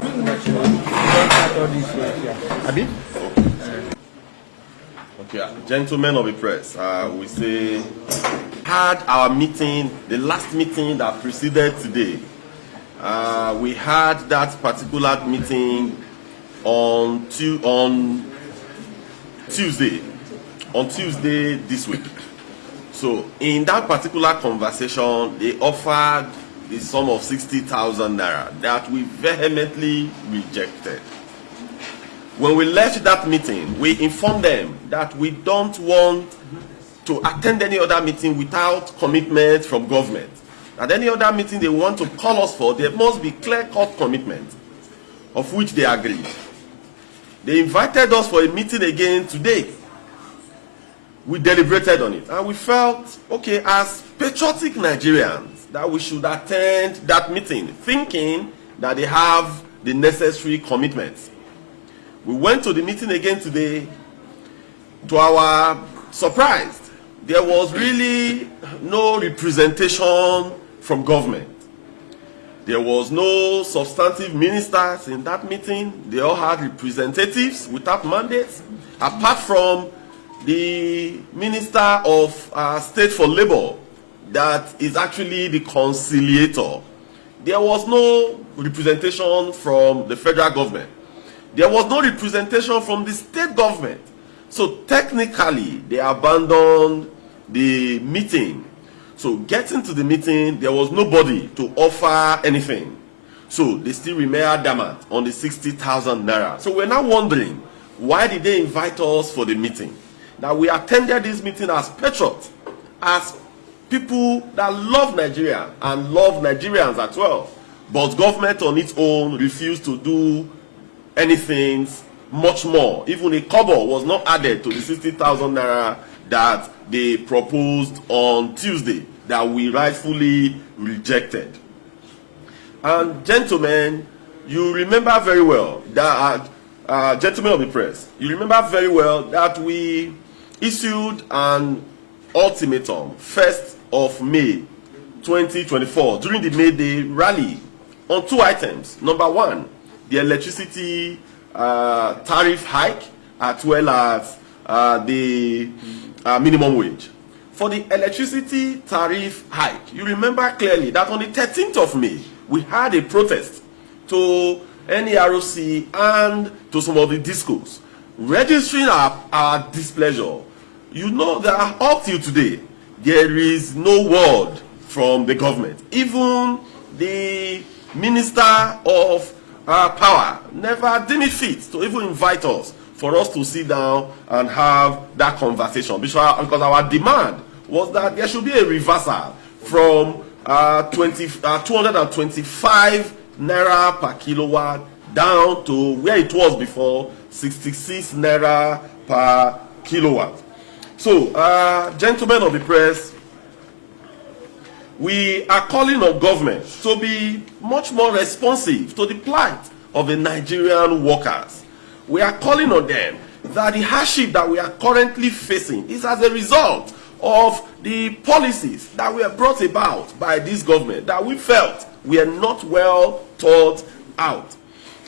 Abi? Okay, gentlemen of the press, we say had our meeting, the last meeting that preceded today. We had that particular meeting on Tuesday this week. So in that particular conversation, they offered the sum of 60,000 naira that we vehemently rejected. When we left that meeting, we informed them that we don't want to attend any other meeting without commitment from government. At any other meeting they want to call us for, there must be clear-cut commitment, of which they agreed. They invited us for a meeting again today. We deliberated on it, and we felt, okay, as patriotic Nigerians, that we should attend that meeting, thinking that they have the necessary commitments. We went to the meeting again today. To our surprise, there was really no representation from government. There was no substantive ministers in that meeting. They all had representatives without mandates, apart from the Minister of State for Labor, that is actually the conciliator. There was no representation from the federal government. There was no representation from the state government. So technically, they abandoned the meeting. So getting to the meeting, there was nobody to offer anything. So they still remain adamant on the 60,000 naira. So we're now wondering, why did they invite us for the meeting? Now, we attended this meeting as patriots, as people that love Nigeria and love Nigerians as well. But government on its own refused to do anything much more. Even a kobo was not added to the 60,000 naira that they proposed on Tuesday, that we rightfully rejected. And gentlemen, you remember very well that, gentlemen of the press, you remember very well that we issued an ultimatum 1st of May 2024 during the May Day rally on two items. Number one, the electricity tariff hike, as well as the minimum wage. For the electricity tariff hike, you remember clearly that on the 13th of May, we had a protest to NERC and to some of the discos, registering our displeasure. You know that up till today, there is no word from the government. Even the Minister of Power never deemed it fit to even invite us for us to sit down and have that conversation, because our demand was that there should be a reversal from 225 naira per kilowatt down to where it was before, 66 naira per kilowatt. So, gentlemen of the press, we are calling on government to be much more responsive to the plight of the Nigerian workers. We are calling on them that the hardship that we are currently facing is as a result of the policies that were brought about by this government that we felt were not well thought out.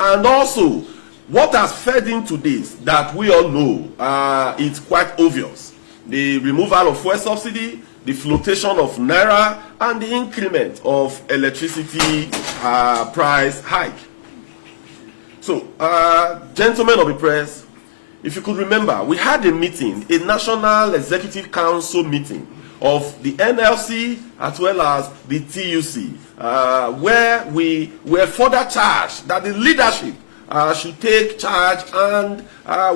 And also, what has fed into this that we all know is quite obvious. The removal of fuel subsidy, the flotation of naira, and the increment of electricity price hike. So, gentlemen of the press, if you could remember, we had a meeting, a National Executive Council meeting of the NLC as well as the TUC, where we were further charged that the leadership should take charge and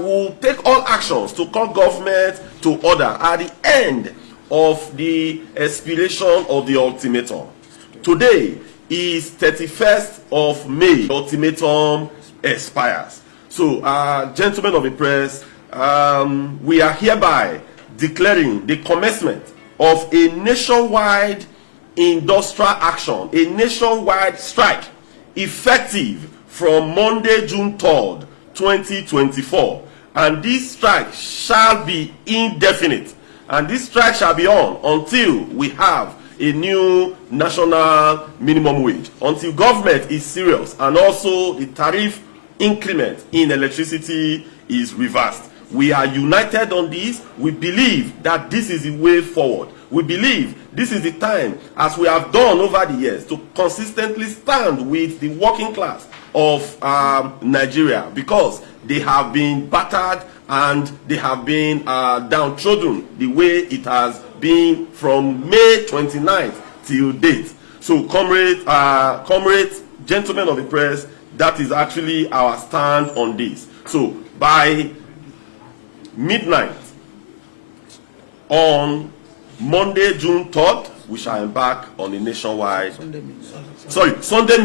will take all actions to call government to order at the end of the expiration of the ultimatum. Today is 31st of May. The ultimatum expires. So, gentlemen of the press, we are hereby declaring the commencement of a nationwide industrial action, a nationwide strike, effective from Monday, June 3rd, 2024. And this strike shall be indefinite. And this strike shall be on until we have a new national minimum wage, until government is serious and also the tariff increment in electricity is reversed. We are united on this. We believe that this is the way forward. We believe this is the time, as we have done over the years, to consistently stand with the working class of Nigeria, because they have been battered and they have been downtrodden the way it has been from May 29th till date. So, comrades, gentlemen of the press, that is actually our stand on this. So, by midnight on Monday, June 3rd, we shall embark on a nationwide. Sunday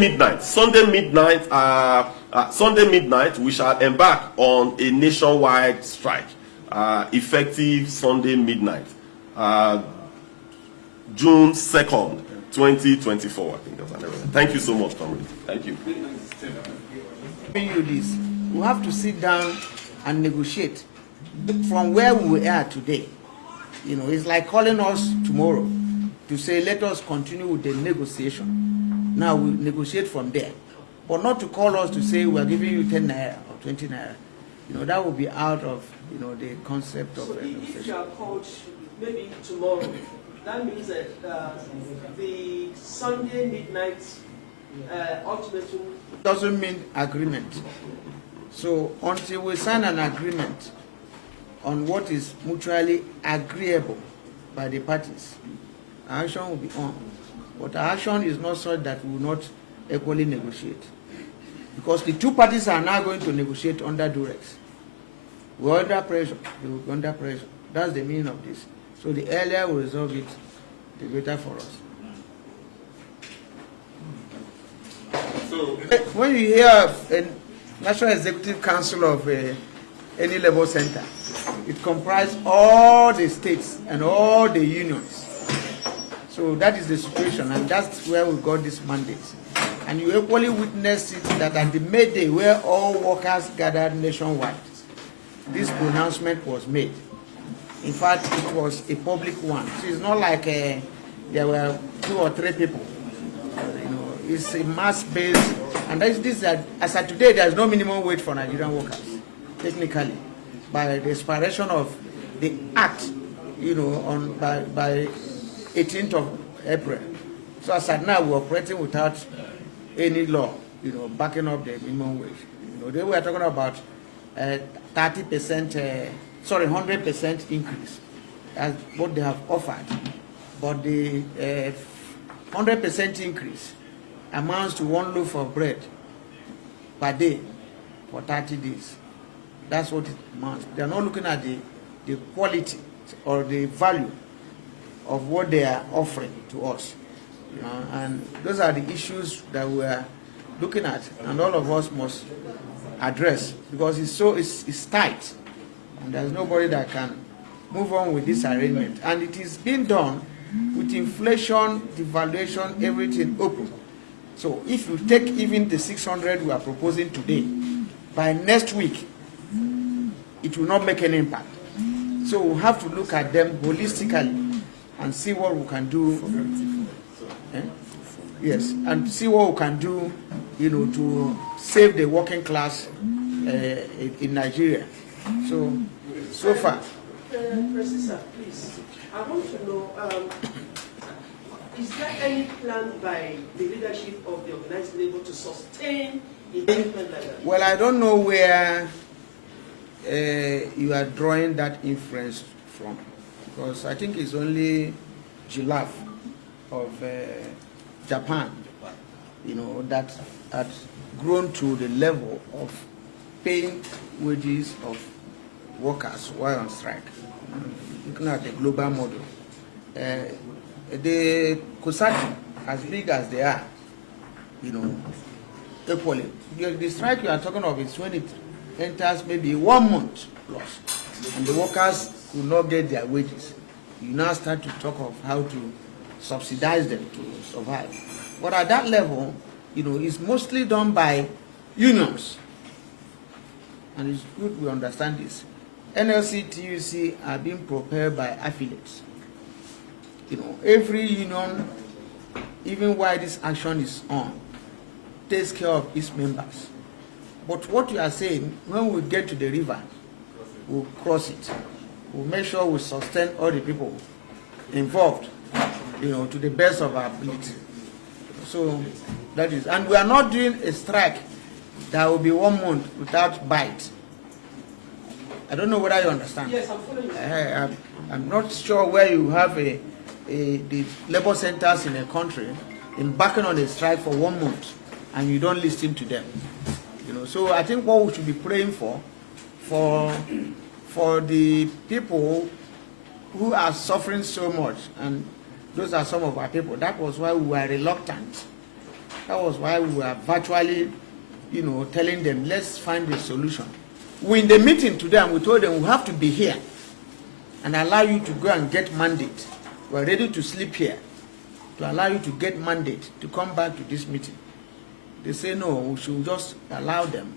midnight, we shall embark on a nationwide strike, effective Sunday midnight, June 2nd, 2024. I think that's an error. Thank you so much, comrade. Thank you. We have to sit down and negotiate from where we are today. You know, it's like calling us tomorrow to say, let us continue with the negotiation. Now we negotiate from there. But not to call us to say, we are giving you 10 naira or 20 naira. You know, that would be out of, you know, the concept of negotiation. If you are called maybe tomorrow, that means that the Sunday midnight ultimatum doesn't mean agreement. So until we sign an agreement on what is mutually agreeable by the parties, action will be on. But our action is not such that we will not equally negotiate. Because the two parties are now going to negotiate under duress. We're under pressure. They will be under pressure. That's the meaning of this. So the earlier we resolve it, the better for us. So when you hear of a National Executive Council of any level center, it comprises all the states and all the unions. So that is the situation, and that's where we got this mandate. And you equally witnessed it that at the May Day, where all workers gathered nationwide, this pronouncement was made. In fact, it was a public one. So it's not like there were 2 or 3 people. You know, it's a mass-based, and this as of today, there is no minimum wage for Nigerian workers, technically, by the expiration of the act, you know, by 18th of April. So as at now, we're operating without any law, you know, backing up the minimum wage. You know, they were talking about 100% increase. That's what they have offered. But the 100% increase amounts to 1 loaf of bread per day for 30 days. That's what it amounts. They are not looking at the quality or the value of what they are offering to us. You know, and those are the issues that we are looking at, and all of us must address, because it's tight, and there's nobody that can move on with this arrangement. And it is being done with inflation, devaluation, everything open. So if you take even the 600 we are proposing today, by next week, it will not make any impact. So we have to look at them holistically and see what we can do. Yes, and see what we can do, you know, to save the working class in Nigeria. So far. Professor, please, I want to know, is there any plan by the leadership of the organized labor to sustain engagement like that? Well, I don't know where you are drawing that inference from, because I think it's only July of Japan, you know, that had grown to the level of paying wages of workers while on strike. Looking at the global model, the COSATU, as big as they are, you know, equally. The strike you are talking of is when it enters maybe 1 month plus, and the workers will not get their wages. You now start to talk of how to subsidize them to survive. But at that level, you know, it's mostly done by unions. And it's good we understand this. NLC, TUC are being propelled by affiliates. every union, even while this action is on, takes care of its members. But what you are saying, when we get to the river, we'll cross it. We'll make sure we sustain all the people involved, to the best of our ability. So that is, and we are not doing a strike that will be 1 month without bite. I don't know whether you understand. Yes, I'm following you. I'm not sure where you have the labor centers in a country embarking on a strike for 1 month and you don't listen to them. So I think what we should be praying for the people who are suffering so much, and those are some of our people. That was why we were reluctant. That was why we were virtually, telling them, let's find a solution. In the meeting to them, we told them we have to be here and allow you to go and get mandate. We're ready to sleep here to allow you to get mandate to come back to this meeting. They say no, we should just allow them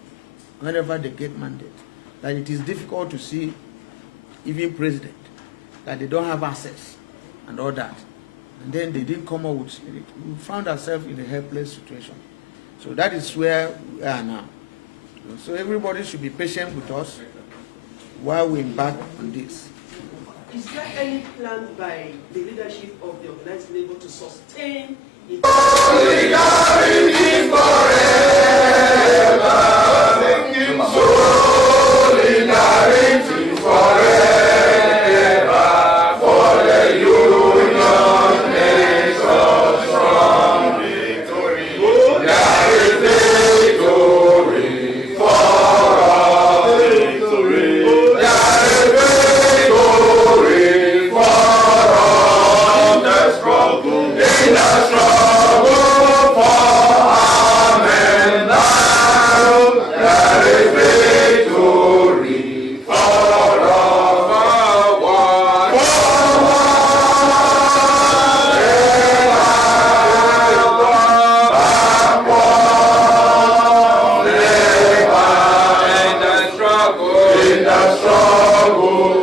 whenever they get mandate. That it is difficult to see even president, that they don't have access and all that. And then they didn't come out with it. We found ourselves in a helpless situation. So that is where we are now. So everybody should be patient with us while we embark on this. Is there any plan by the leadership of the organized labor to sustain it? In the struggle.